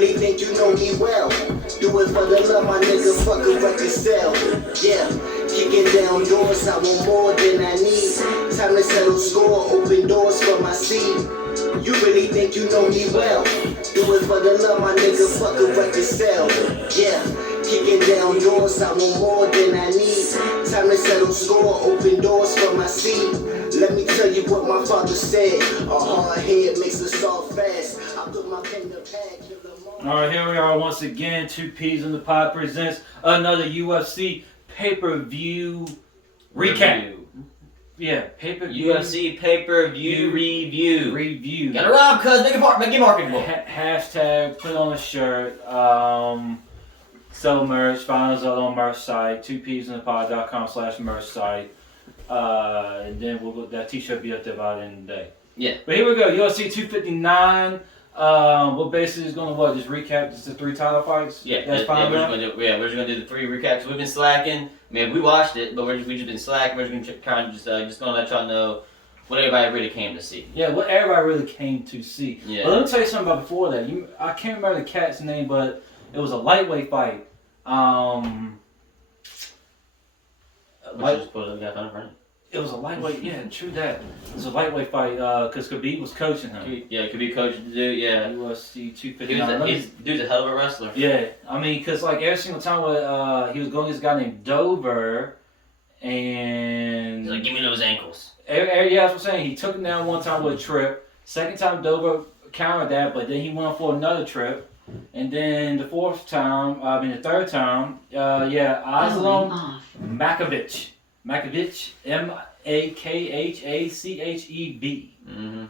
really think you know me well. Do it for the love, my nigga, fuck a record sell. Yeah, kicking down doors, I want more than I need. Time to settle score, open doors for my seed. You really think you know me well. Do it for the love, my nigga, fuck a record sell. Yeah, kicking down doors, I want more than I need. Time to settle score, open doors for my seed. Let me tell you what my father said. A hard head makes us all fast. I put my pen to pad, kill them all. Alright, here we are once again. Two Peas in the Pod presents another UFC pay-per-view recap. Yeah, pay-per-view. UFC pay-per-view review. Gotta rob, cuz. Make it marketable. Hashtag put on a shirt. Sell merch. Find us on merch site. twopeasinthepod.com/merch site. And then that t-shirt will be up there by the end of the day. Yeah. But here we go. UFC 259. We're basically going to just recap just the 3 title fights. Yeah. That's fine. We're just gonna do the 3 recaps. We've been slacking. I mean, we watched it, but we just been slacking. We're just gonna kind of just gonna let y'all know what everybody really came to see. Yeah, what everybody really came to see. Yeah. But let me tell you something about before that. I can't remember the cat's name, but it was a lightweight fight. Just put it up in front. It was a lightweight, yeah, true that. It was a lightweight fight because Khabib was coaching him. Yeah, could be coached to do. Yeah. UFC 259. Dude's a hell of a wrestler. Yeah, I mean, because like every single time he was going against a guy named Dover, and He's like, give me those ankles. yeah, that's what I'm saying. He took him down one time with a trip. Second time Dover countered that, but then he went for another trip. And then the third time, Aslam Makhachev. Makhachev, Makhacheb. Mm-hmm.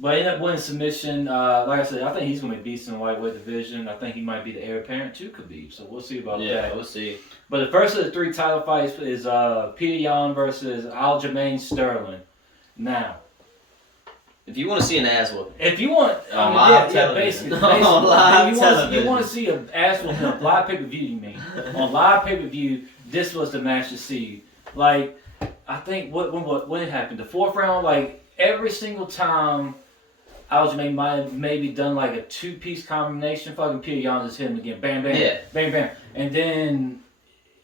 But he ended up winning submission. Like I said, I think he's going to be decent in the lightweight division. I think he might be the heir apparent to Khabib, so we'll see about that. Yeah, we'll see. But the first of the 3 title fights is Peter Yan versus Aljamain Sterling. Now, if you want to see an ass whooping, if you want, television. basically, On live you television. want to see an ass whooping on live pay-per-view, you mean? On live pay-per-view, this was the match to see. Like, I think when it happened, the 4th round, like every single time Aljamain might have maybe done like a 2-piece combination, fucking Peter Yan just hit him again, bam, bam, bam, bam, and then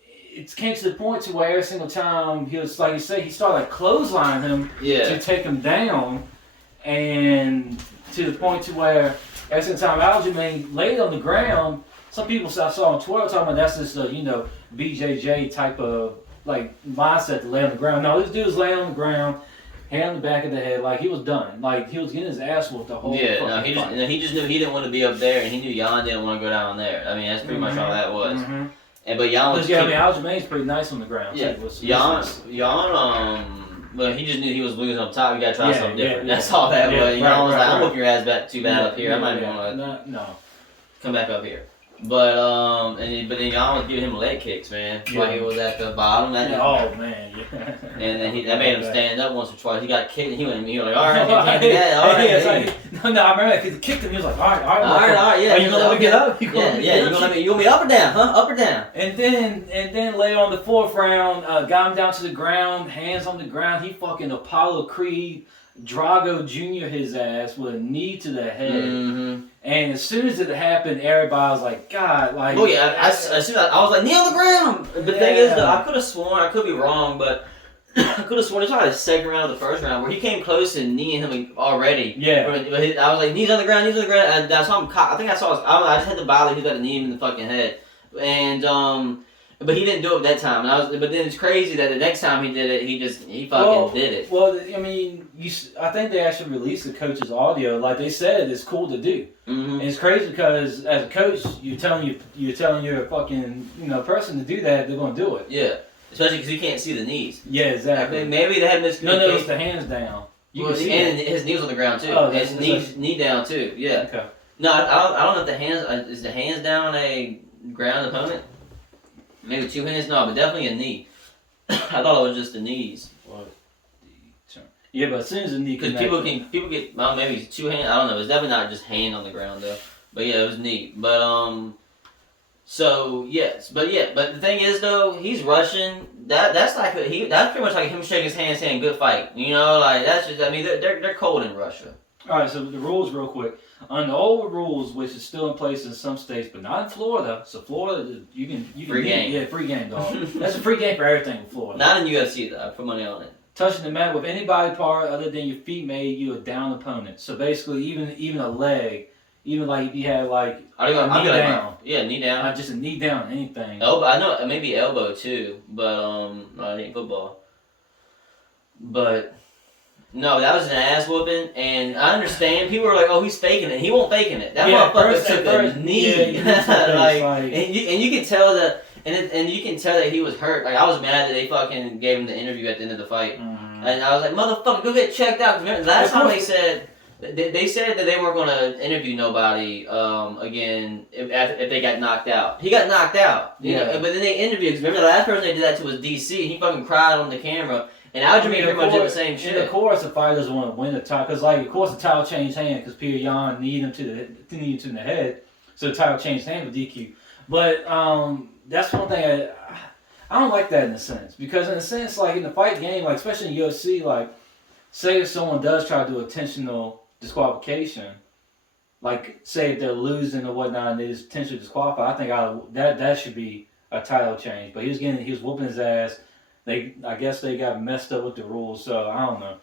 it came to the point to where every single time he was, like you say, he started like clotheslining him to take him down. And to the point to where every single time Aljamain laid on the ground, some people I saw on Twitter talking about that's just BJJ type of like mindset to lay on the ground. No, this dude was laying on the ground, hand on the back of the head, like he was done. Like he was getting his ass whooped the whole fight. He just knew he didn't want to be up there, and he knew Yan didn't want to go down there. I mean, that's pretty much all that was. Mm-hmm. But Yan was. Aljamain's pretty nice on the ground. Yeah. Too, Yan. Well, he just knew he was losing up top. You gotta try something different. Yeah. That's all that was. Yan was like, I'm right. whooping your ass back too bad up here. I might want to come back up here. But then Yan was giving him leg kicks, man. While he was at the bottom. And then that made him stand up once or twice. He got kicked, and he was like, all right, you can't do that. All right. I remember because he kicked him. He was like, all right, yeah. Are you gonna let me get up? You gonna let me? You want me up or down? Huh? Up or down? And then later on the 4th round, got him down to the ground, hands on the ground. He fucking Apollo Creed Drago Jr. his ass with a knee to the head. Mm-hmm. And as soon as it happened, everybody was like, God, like... Oh, yeah, I was like, knee on the ground! The thing is, though, I could have sworn, I could be wrong, but I could have sworn it's probably the 2nd round of the 1st round where he came close to kneeing him already. Yeah. But I was like, knees on the ground, and I saw him, I just had the body, he got a knee in the fucking head. And, but he didn't do it that time. But then it's crazy that the next time he did it, he fucking did it. Well, I mean, I think they actually released the coach's audio. Like they said, it's cool to do. Mm-hmm. And it's crazy because as a coach, you're telling your fucking person to do that, they're gonna do it. Yeah, especially because you can't see the knees. Yeah, exactly. I mean, maybe they had miscommunication. No, it's the hands down. You can see and his knees on the ground too. Oh, his knee down too. Yeah. Okay. No, I don't know if the hands is the hands down a ground opponent. Maybe 2 hands, no, but definitely a knee. I thought it was just the knees. Yeah, but as soon as the knee, because people get well, maybe it's 2 hands. I don't know. It's definitely not just hand on the ground though. But yeah, it was neat. But so yes, but the thing is though, he's Russian. That's pretty much like him shaking his hand saying good fight. Like that's just. I mean, they're cold in Russia. All right, so the rules, real quick. On the old rules, which is still in place in some states, but not in Florida. So Florida, you can Free game. Yeah, free game, dog. That's a free game for everything in Florida. Not in UFC though. I put money on it. Touching the mat with any body part other than your feet made you a down opponent. So basically, even a leg, even like if you had like I'll be knee like, down, yeah, knee down. just a knee down, anything. Elbow. I know maybe elbow too, but not in football. But no, that was an ass whooping, and I understand people were like, "Oh, he's faking it." He won't faking it. That motherfucker took a knee, and you can tell that, and you can tell that he was hurt. Like I was mad that they fucking gave him the interview at the end of the fight, and I was like, "Motherfucker, go get checked out." Cause last time they said that they weren't going to interview nobody again if they got knocked out. He got knocked out, you know. But then they interviewed. Cause remember the last person they did that to was DC. He fucking cried on the camera. And Aljamain pretty much did the same shit. And of course, the fighter doesn't want to win the title because, like, of course, the title changed hands because Peter Yan kneed him to the head, so the title changed hands with DQ. But that's one thing I don't like that in a sense because in a sense, like in the fight game, like especially in UFC, like say if someone does try to do intentional disqualification, like say if they're losing or whatnot and they just intentionally disqualify, I think that should be a title change. But he was whooping his ass. I guess they got messed up with the rules, so I don't know.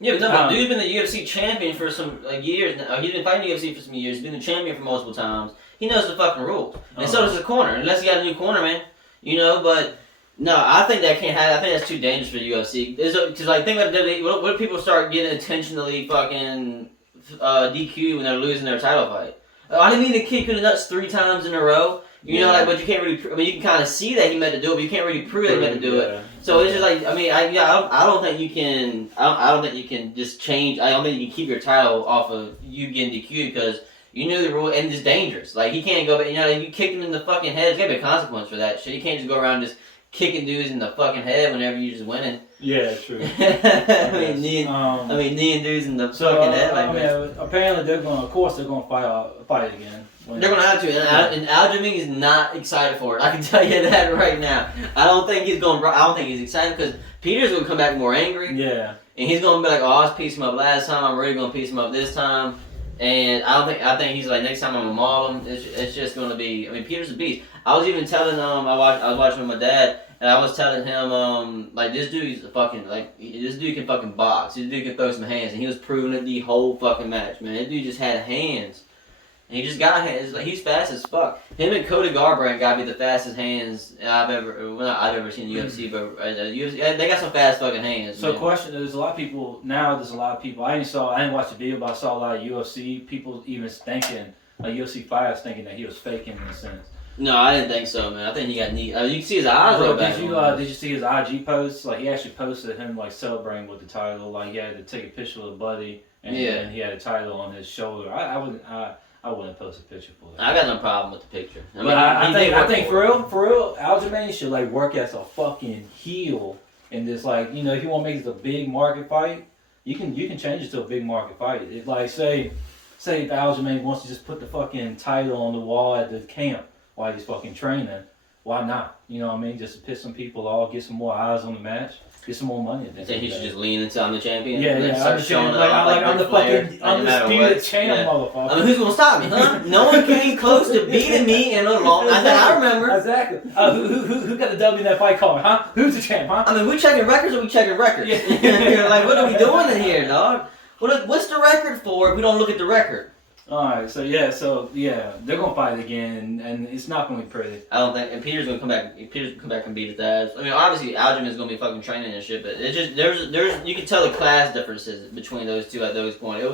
Yeah, but no, but dude's been the UFC champion for some years now. He's been fighting UFC for some years. He's been the champion for multiple times. He knows the fucking rules. And so does the corner, unless he got a new corner, man. You know, but no, I think that can't happen. I think that's too dangerous for the UFC. Because, like, think about WWE. What if people start getting intentionally fucking DQ when they're losing their title fight? I didn't mean to kick you in the nuts 3 times in a row. You know, like, but you can't really. I mean, you can kind of see that he meant to do it, but you can't really prove that he meant to do it. So it's just like, I mean, I don't think you can. I don't think you can just change. I don't think you can keep your title off of you getting DQ'd because you knew the rule and it's dangerous. Like he can't go back. You know, you kicked him in the fucking head. There's gotta be a consequence for that shit. You can't just go around just kicking dudes in the fucking head whenever you're just winning. Yeah, true. I mean, kneeing dudes in the fucking head like that. Apparently they're gonna fight again. They're gonna have to, and Aljamain is not excited for it. I can tell you that right now. I don't think he's excited because Peter's gonna come back more angry. Yeah. And he's gonna be like, "Oh, I was piecing him up last time. I'm really gonna piece him up this time." And I think he's like, next time I'm gonna maul him. It's just gonna be. I mean, Peter's a beast. I was even telling I was watching with my dad, and I was telling him like this dude's fucking like this dude can fucking box. This dude can throw some hands, and he was proving it the whole fucking match, man. That dude just had hands. And he just got hands. He's fast as fuck. Him and Cody Garbrandt got to be the fastest hands I've ever seen in the UFC. But UFC, they got some fast fucking hands. So, question: there's a lot of people now. There's a lot of people. I didn't watch the video, but I saw a lot of UFC people even thinking, like UFC fighters thinking that he was faking in a sense. No, I didn't think so, man. I think he got neat. You can see his eyes roll back. Did you see his IG posts? Like he actually posted him like celebrating with the title. Like he had to take a picture with Buddy, and he had a title on his shoulder. I wouldn't post a picture for that. I got no problem with the picture. I mean, but I think for real, Aljamain should like work as a fucking heel in this. Like, you know, if you want to make this a big market fight, you can change it to a big market fight. If like say if Aljamain wants to just put the fucking title on the wall at the camp while he's fucking training, why not? You know what I mean? Just to piss some people off, get some more eyes on the match. Get some more money. So he should just lean into I'm the champion. Yeah. Start showing I'm the fucking undisputed champ, motherfucker. I mean, who's gonna stop me? Huh? No one came close to beating me in a long. I remember. Exactly. Who got the W in that fight card? Huh? Who's the champ? Huh? I mean, we checking records or we checking records? Yeah. Like, what are we doing in here, dog? What's the record for if we don't look at the record? Alright, so they're gonna fight again, and it's not gonna be pretty. I don't think, and Peter's gonna come back. Peter's gonna come back and beat his ass. I mean, obviously Aljamain is gonna be fucking training and shit, but it just there's you can tell the class differences between those two at those points.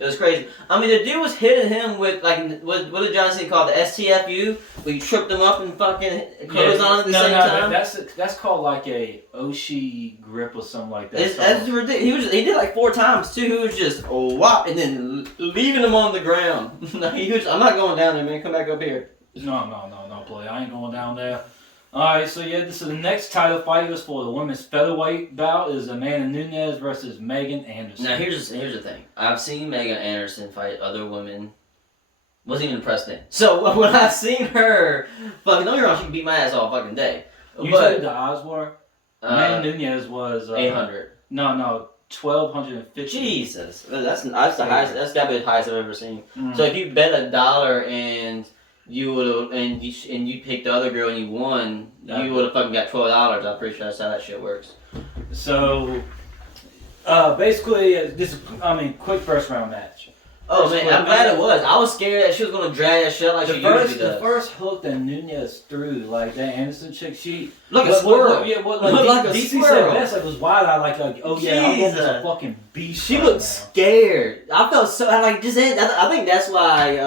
It was crazy. I mean, the dude was hitting him with like what did John Cena call the STFU? Where you tripped him up and fucking closed on at the same time. That's called like a Oshi grip or something like that. That's ridiculous. He did like 4 times too. He was just whop and then leaving him on the ground. I'm not going down there, man. Come back up here. No, play. I ain't going down there. Alright, so the next title fight was for the women's featherweight bout is Amanda Nunes versus Megan Anderson. Now here's the thing. I've seen Megan Anderson fight other women. Wasn't even impressed then. So when I've seen her, fucking don't get me wrong, she can beat my ass all fucking day. You said the odds were? Amanda Nunes was 800. No, $1,250. Jesus, that's the highest. That's gotta be the highest I've ever seen. Mm. So if you bet $1 and you would and you picked the other girl and you won, you would have fucking got $12. I'm pretty sure that's how that shit works. So, basically, quick first round match. Oh man, I'm glad it was. I was scared that she was gonna drag that shit like she usually does. The first hook that Nunez threw, like that Anderson chick, she Look a squirrel. Like a DC squirrel. said best, like was wide eyed, like oh yeah, I'm almost Jesus. a fucking beast. She right looked now. scared. I felt so like just. I think that's why.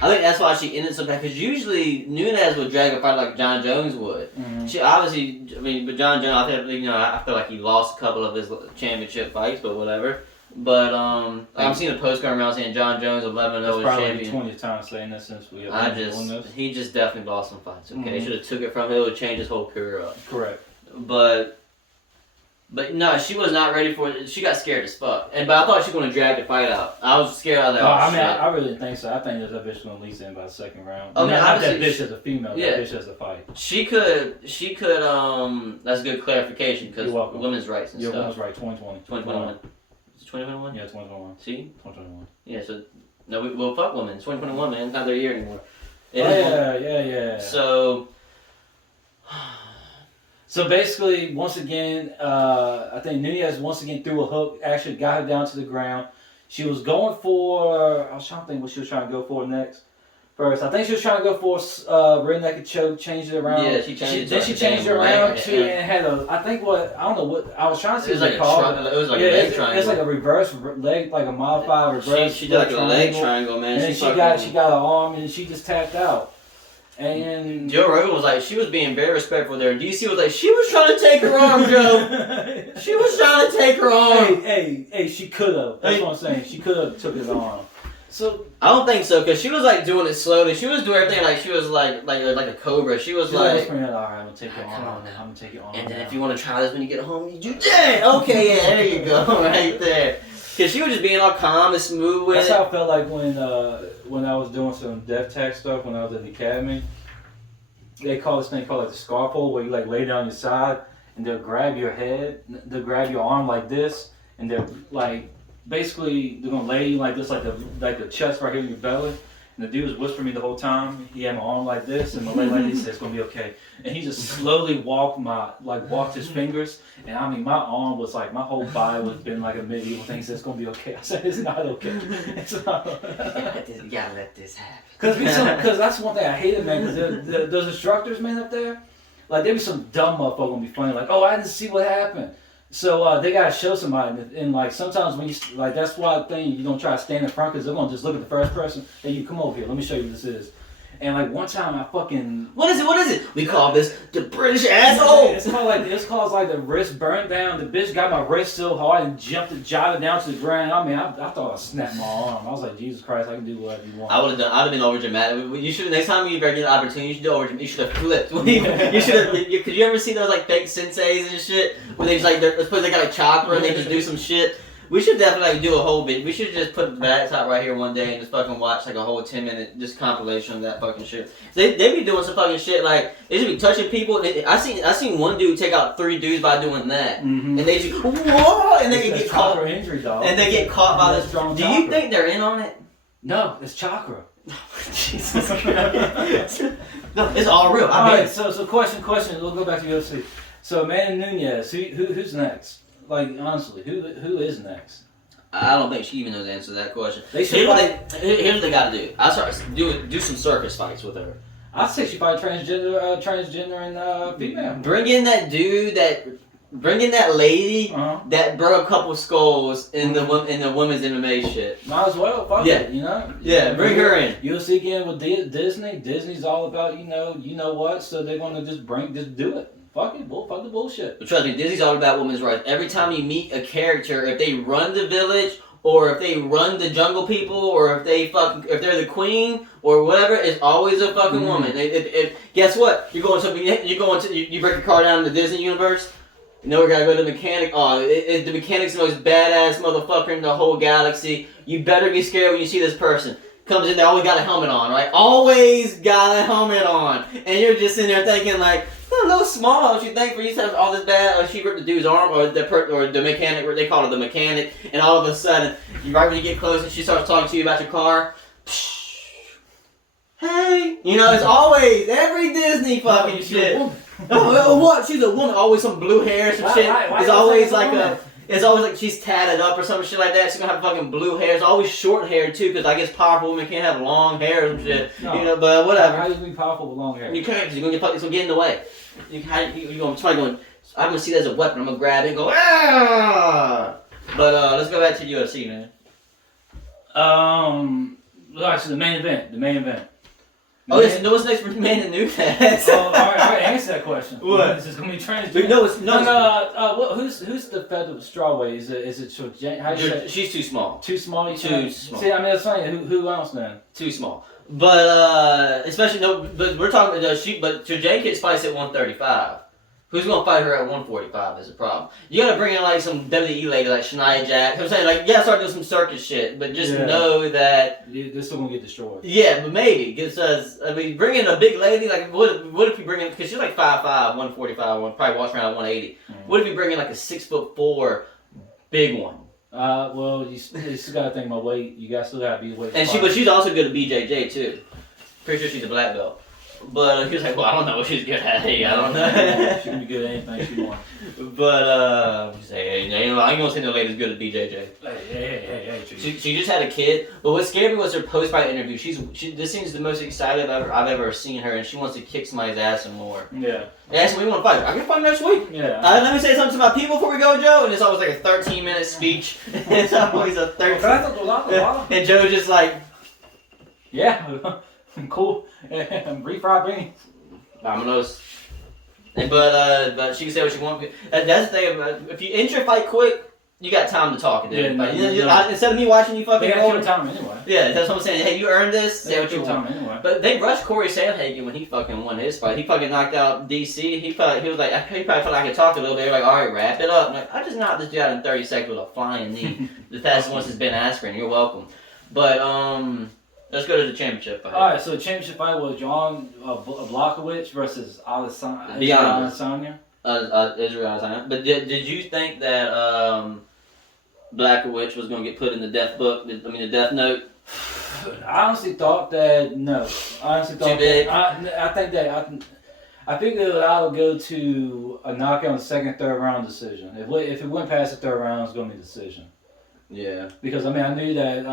I think that's why she ended so bad. Because usually Nunez would drag a fight like John Jones would. Mm-hmm. She obviously, but John Jones, I feel like he lost a couple of his championship fights, but whatever. But I'm seeing a post going around saying John Jones 11-0 That's is probably champion. the 20th time saying this since we have been doing this. He just definitely lost some fights. Okay, Mhm. they should have took it from him. It would change his whole career up. Correct. But no, she was not ready for it. She got scared as fuck. But I thought she was gonna drag the fight out. I was scared out of that. I really didn't think so. I think that bitch gonna at least end by the second round. Oh, man, not that obviously bitch as a female. Yeah. That bitch as a fight. She could. That's a good clarification because You're welcome. women's rights and Your stuff. woman's right. 2020. 2021. Is it 2021? Yeah, 2021. See? 2021. Yeah. So no, well, fuck women. It's 2021, man. It's not their year anymore. Oh, It is yeah. So. So basically, once again, I think Nunez once again threw a hook, actually got her down to the ground. She was going for, I was trying to think what she was trying to go for next. First, I think she was trying to go for rear naked choke, changed it around. Yeah, she changed it. Then she changed it around too, and had I don't know what, I was trying to see It was what like they called it. it was like a leg triangle. It's like a reverse leg, like a modified reverse. She did like a leg triangle, man. And then she got her arm, and she just tapped out. And Joe Rogan was like, she was being very respectful there. DC was like, she was trying to take her arm, Joe. She was trying to take her arm. Hey, she could have. That's what I'm saying. She could have took his arm. So I don't think so, because she was like doing it slowly. She was doing everything like she was like a cobra. She was like, all right, I'm gonna take your come arm. on now. I'm gonna take your arm. and then now. if you want to try this when you get home, you do that. Okay, yeah, there you go, right there. Because she was just being all calm and smooth with That's it. how I felt like when I was doing some death tech stuff when I was in the academy. They call this thing called like the scar pole, where you like lay down your side and they'll grab your head, they'll grab your arm like this, and they're like basically they're gonna lay you like this, like the chest right here in your belly. And the dude was whispering me the whole time. He had my arm like this, and my leg like this. He said, "It's gonna be okay." And he just slowly walked his fingers, and I mean, my arm was like, my whole body was been like a medieval thing. He said, "It's gonna be okay." I said, "It's not okay. It's not." You gotta let this happen. Because that's one thing I hated, man. Because those instructors, man, up there, like there be some dumb motherfucker gonna be funny, like, "Oh, I didn't see what happened." So they gotta show somebody, and like sometimes when you like, that's why you don't try to stand in front, because they're gonna just look at the first person. Hey, you come over here. Let me show you what this is. And like one time I fucking What is it? We call this the British asshole. It's called like the wrist burned down. The bitch got my wrist so hard and jotted down to the ground. I mean, I thought I snapped my arm. I was like, Jesus Christ, I can do whatever you want. I'd have been over dramatic. You should next time you ever get an opportunity, you should do over. You should have flipped. You should have. Could you ever see those like fake senseis and shit where they just like suppose they got a chopper and they just do some shit. We should definitely like do a whole bit. We should just put the laptop right here one day and just fucking watch like a whole 10-minute just compilation of that fucking shit. They be doing some fucking shit like they should be touching people. I seen one dude take out 3 dudes by doing that, Mm-hmm. and they just whoa, and they get caught. Chakra injury, dog. And they get caught by this. Strong Do you chakra. think they're in on it? No, it's chakra. Jesus Christ. No, it's all real. All right, so question. We'll go back to UFC. So Amanda Nunez, who's next? Like honestly, who is next? I don't think she even knows the answer to that question. Here's Here's what they gotta do. I start do some circus fights with her. I'd say she probably transgender and female. Bring in that dude bring in that lady Uh-huh. that broke a couple skulls in the women's MMA shit. Might as well, fuck Yeah. it, you know? Yeah, bring her in. UFC again with Disney. Disney's all about, you know what, so they're gonna just do it. Fuck it, fuck the bullshit. But trust me, Disney's all about women's rights. Every time you meet a character, if they run the village, or if they run the jungle people, or if they're the queen, or whatever, it's always a fucking woman. Guess what? You break your car down in the Disney universe. You know we gotta go to the mechanic. Oh, the mechanic's the most badass motherfucker in the whole galaxy. You better be scared when you see this person. Comes in, they always got a helmet on, right? Always got a helmet on. And you're just in there thinking like, a little small, don't you think? For you to have all this bad, or she ripped the dude's arm, or the mechanic, or they call it the mechanic, and all of a sudden, right when you get close, and she starts talking to you about your car. Hey, you know, it's always every Disney fucking shit. Oh, what? She's a woman. Always some blue hair, some shit. It's always like a. It's always like she's tatted up or some shit like that. She's gonna have fucking blue hair. It's always short hair too, because I guess powerful women can't have long hair and shit. No. You know, but whatever. How do you be powerful with long hair? You can't, because it's gonna get in the way. You're gonna try going. I'm gonna see that as a weapon. I'm gonna grab it and go ah. But let's go back to UFC, man. Actually, the main event. Yes, what's next for Man and Nunez? All right, answer that question. What? This is gonna be transgender. Dude, no, Who's the feather strawweight? Is it Chojang? How do you say? She's too small. Too small. Too small. See, I mean, that's funny. Who else then? Too small. But especially but we're talking about but Jake fights at 135. Who's gonna fight her at 145 is a problem. You gotta bring in like some WWE lady like Shania Jack. I'm saying like you gotta start doing some circus shit, but just know that they're still gonna get destroyed. Yeah, but maybe because bring in a big lady like what if you bring in because she's like 5'5", 145, probably walks around 180. What if you bring in like a 6'4" big one? Well, you still gotta think about weight. You still gotta be weight. And she's also good at BJJ too. Pretty sure she's a black belt. But he was like, well, I don't know what she's good at. Hey, I don't know. She can be good at anything she wants. But say, hey, I ain't gonna say no lady's good at BJJ. Hey. She just had a kid. But what scared me was her post-fight interview. This seems the most excited I've ever seen her, and she wants to kick somebody's ass some more. Yeah. They asked me, we want to fight. I can fight next week. Yeah. Let me say something to my people before we go, Joe. And it's always like a 13-minute speech. It's always a 13. And Joe's just like, yeah. Cool. Refried beans. Dominoes. But she can say what she wants. That's the thing about if you end your fight quick, you got time to talk. Instead of me watching you fucking. They got your time anyway. Yeah, that's what I'm saying. Hey, you earned this. Say what you want. Time anyway. But they rushed Corey Sandhagen when he fucking won his fight. He fucking knocked out DC. He was like, he probably felt like I could talk a little bit. They're like, all right, wrap it up. I'm like, I just knocked this dude out in 30 seconds with a flying knee. The fastest one since Ben Askren. You're welcome. But let's go to the championship fight. Alright, so the championship fight was John Blachowicz versus Israel Adesanya. Israel Adesanya. But did you think that Blachowicz was going to get put in the death book? The death note? I honestly thought that no. I honestly thought too big. I think that I would go to a knockout in the second, third round decision. If it went past the third round, it's going to be a decision. Yeah. Because I knew that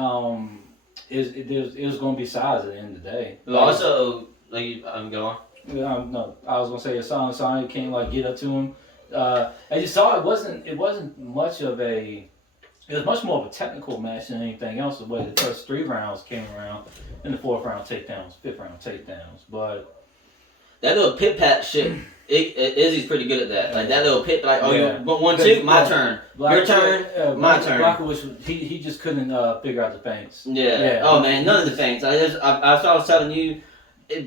it was going to be size at the end of the day. But also, I'm going. No, I was going to say Adesanya can't get up to him. I just saw it wasn't much of a. It was much more of a technical match than anything else. The way the first 3 rounds came around, and the 4th round takedowns, 5th round takedowns. But that little pit pat shit, Izzy's pretty good at that. Like that little pit, you want 1, 2, my turn, your turn, my turn. Blachowicz, he just couldn't figure out the feints. Yeah. Oh man, none of the feints. I was telling you.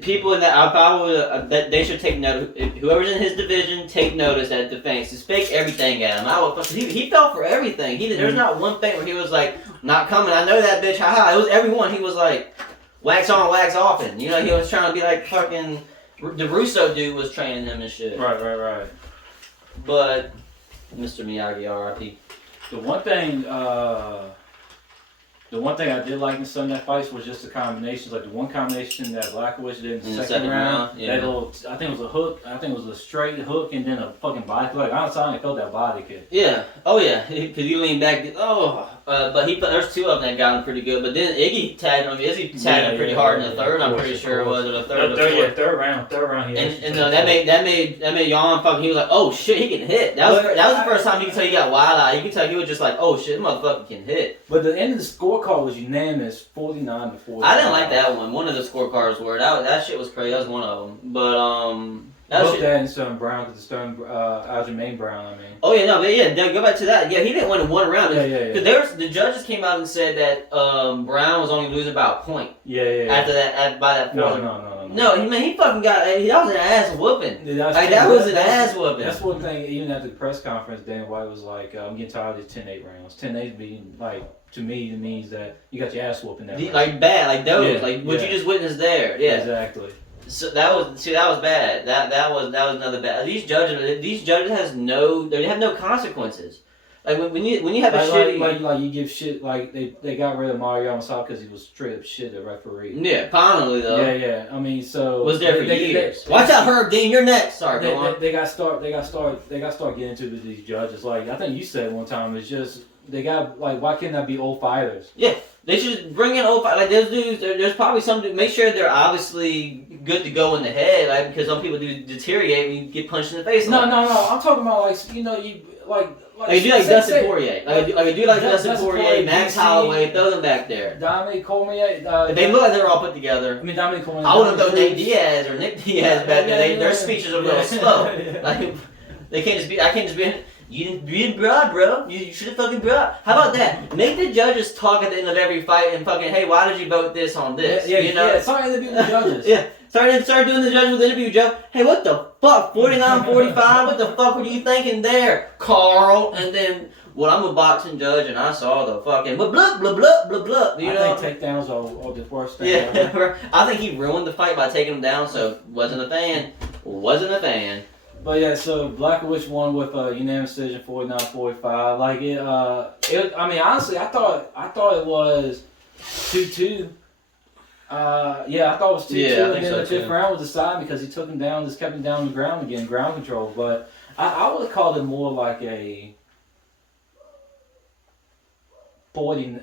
People in that, they should take note. Whoever's in his division, take notice that the feints. Just fake everything at him. He fell for everything. There's not one feint where he was like, not coming. I know that bitch. Haha. It was everyone. He was like, wax on, wax off. And he was trying to be like fucking. The Russo dude was training him and shit. Right. But Mr. Miyagi, R.I.P. The one thing I did like in Sunday fights was just the combinations. Like the one combination that Blachowicz did in the second round. Yeah. That little, I think it was a hook. I think it was a straight hook and then a fucking body kick. Like Adesanya felt that body kick. Yeah. Oh yeah. Because he leaned back. But there's 2 of them that got him pretty good. But then Iggy tagged him. Izzy tagged him pretty hard in the third. I'm pretty sure it was the third. Third round. And that made Jan fucking. He was like, oh shit, he can hit. That was the first time you can tell he got wild eyed. You can tell he was just like, oh shit, this motherfucker can hit. But the end of the scorecard was unanimous, 49-40. I didn't like that one. One of the scorecards were that shit was crazy. That was one of them. But that and Stone Brown, because the Aljamain Brown, I mean. Oh yeah, no, but yeah, go back to that. Yeah, he didn't win in 1 round. Yeah. Because the judges came out and said that Brown was only losing about a point. Yeah. After that, by that point. No, he fucking got. That was an ass whooping. That was an ass whooping. That's one thing. Even at the press conference, Dan White was like, "I'm getting tired of these 10-8 rounds. 10-8 being to me, it means that you got your ass whooping that round. Like bad, like those, like what you just witnessed there. Yeah, exactly. So that was bad. That was another bad. These judges they have no consequences. Like when you have a shitty like you give shit like they got rid of Mario Yamasaki because he was straight up shit at referee. yeah, finally though. Yeah. I mean, so Was there for years. Watch out, Herb Dean. You're next. Sorry, go on. They got start getting into these judges. Like I think you said one time, it's just they got like why can't that be old fighters? Yeah, they should bring in old like those dudes. There's probably some. Make sure they're obviously good to go in the head, like because some people do deteriorate when you get punched in the face. No. I'm talking about like you know you like you do like Dustin Poirier, like you do like Dustin Poirier, Max Holloway, throw them back there. Dominic Cormier. They look like they're all put together. I mean Dominic Cormier. I wouldn't throw Nate Diaz or Nick Diaz back there. Their speeches are a little slow. Like they can't just be. I can't just be. You didn't be broad, bro. You should have fucking broad. How about that? Make the judges talk at the end of every fight and fucking, hey, why did you vote this on this? You know? Start interviewing the judges. Yeah. Start doing the judges with interview, Joe. Hey, what the fuck? 49-45? What the fuck were you thinking there, Carl? And then, well, I'm a boxing judge and I saw the fucking blah, blah, blah, blah, blah, blah. You know? I think takedowns are the worst thing. Yeah. I think he ruined the fight by taking him down, so wasn't a fan. But yeah, so Blachowicz won with a unanimous decision, 49-45. Like it. I mean, honestly, I thought it was 2-2. Yeah, I thought it was 2-2, and then the fifth round was decided because he took him down, just kept him down on the ground again, ground control. But I would have called it more like a 40.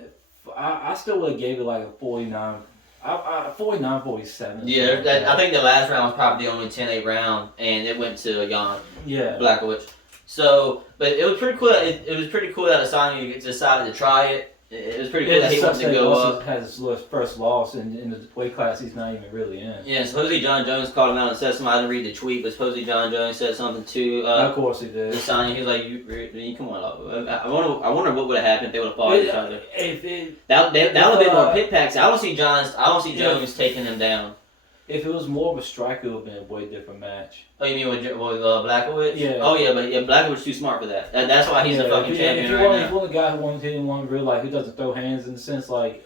I still would have gave it like a 49. 49-47. Yeah, I think the last round was probably the only 10-8 round, and it went to Jan Blachowicz. So, but it was pretty cool. It was pretty cool that Asanya decided to try it. It was pretty cool that he wanted to go up. Has his first loss in the weight class he's not even really in. Yeah, supposedly John Jones called him out and said something. I didn't read the tweet, but supposedly John Jones said something to of course he did. Asanya. He was like, "You come on." I wonder what would have happened if they would have fought each other. That would have been more pit packs. I don't see Jones taking him down. If it was more of a striker, it would have been a way different match. Oh, you mean with Blachowicz? Yeah. Oh, yeah, but Blachowicz too smart for that. That's why he's the fucking champion right now. If you want a guy who wants to hit in one real life, who doesn't throw hands in the sense, like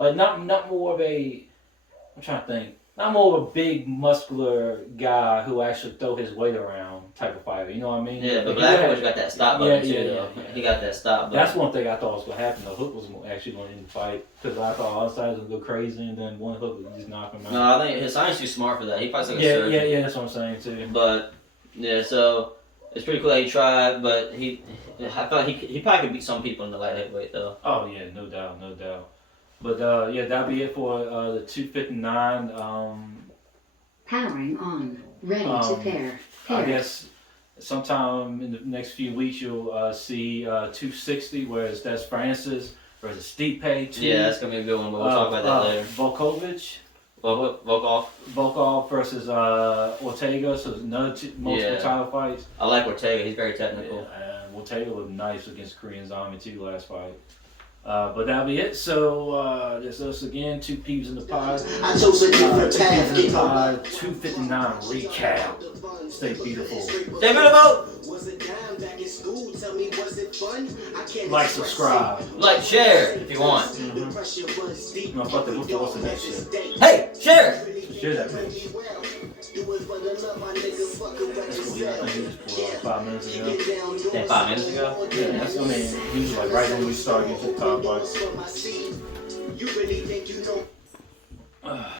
not more of a, I'm trying to think, not more of a big muscular guy who actually throw his weight around type of fighter. You know what I mean? Yeah, but Blachowicz got that stop button too. Yeah. He got that stop button. That's one thing I thought was going to happen. The Hook was actually going to end the fight because I thought all sides would go crazy and then one Hook would just knock him out. No, I think Hassani's too smart for that. He fights like a surgeon. Yeah, that's what I'm saying too. But yeah, so it's pretty cool that he tried, but I felt like he probably could beat some people in the light heavyweight though. Oh yeah, no doubt. But yeah, that'll be it for the 259. Powering on. Ready to pair. I guess sometime in the next few weeks you'll see 260, whereas that's Francis versus Stipe. Yeah, that's gonna be a good one, but we'll talk about that later. Volkov versus Ortega, so another multiple title fights. I like Ortega, he's very technical. Yeah, and Ortega looked nice against Korean Zombie too last fight. But that'll be it. So there's us again, two peeps in the pod. I chose a different path. 259 recap. Stay beautiful. Stay beautiful. Like, subscribe. Like, share if you want. No, fuck that. What's the next shit? Hey, share. Share that bitch. I think he was 5 minutes ago. Yeah, 5 minutes ago? Yeah, he was like right when we started getting to the top fights. You really think you know